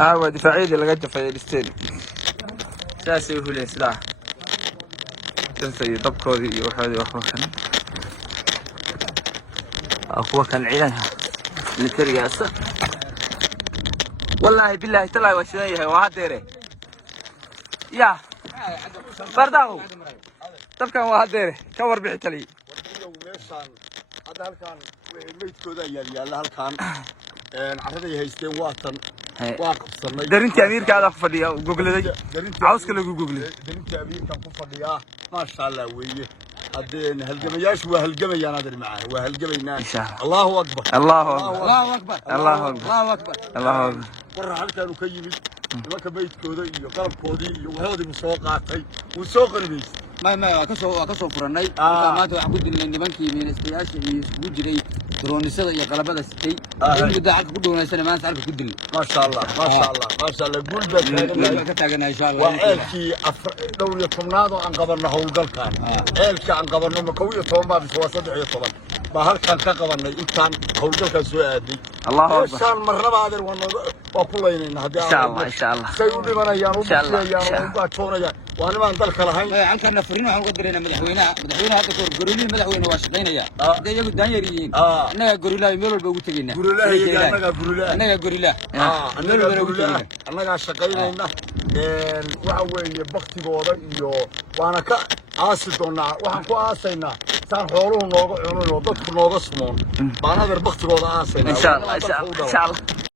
هو دفاعية اللي قد في الستيل ساسي وهو السلاح تنسي طبكو ذي وحدي أخوك العيلة اللي ترجع السر والله بالله تلا وشنيه واحد ديره يا برداو طب كان واحد ديره كور بيعتلي هذا هالكان ميت كذا يلا هالكان عرضي هيستين واتن واقف صرنا درنتي أمير كذا فديا جوجل ذي عاوز كله جوجل درنتي أمير كان فديا ما شاء الله ويه هدين هالجمياش وهالجمي أنا أدري معاه وهالجمينا الله أكبر الله أكبر الله أكبر الله أكبر الله أكبر مرة هالكان وكيبي ما كبيت كذا يقرب كودي وهذا مسوقاتي وسوق البيت ما كسو فرناي ما تو عقود nimankii ministayaasha iyo isku jiray droonisada iyo qalabada sitay in daacad ku dhownaysan maanta arka ku dil ما شاء الله قول ka taagana insha Allah وعيلكي دوري كمناد وان قبرنا هولغلكان عيلكي ان قبرنا ما كوي توما بس وصد عي طبعا ما هلكان ka qabanay intaan howlgalka soo aaday الله أكبر inshaan marnaba adeer waa kuleynayna hadii إن شاء الله say u dhimanayaan u bixiyaan u baajoonayaan waa niman dalka lahayn halkan fariin waxaan uga direynaa madaxweynaha hadda koor gurulii madaxweyne waa shaqeynaya hadda iyagu daanyar yihiin annaga gurulaa meel walba ugu tageynaa annaga gurulaa annaga shaqeynayna waxa weeye baktigooda iyo waana ka aasi doonaa waxaan ku aasaynaa saan xooluhu nooga cunin oo dadku nooga sumoon baan adeer baktigooda aasaynaa إن شاء الله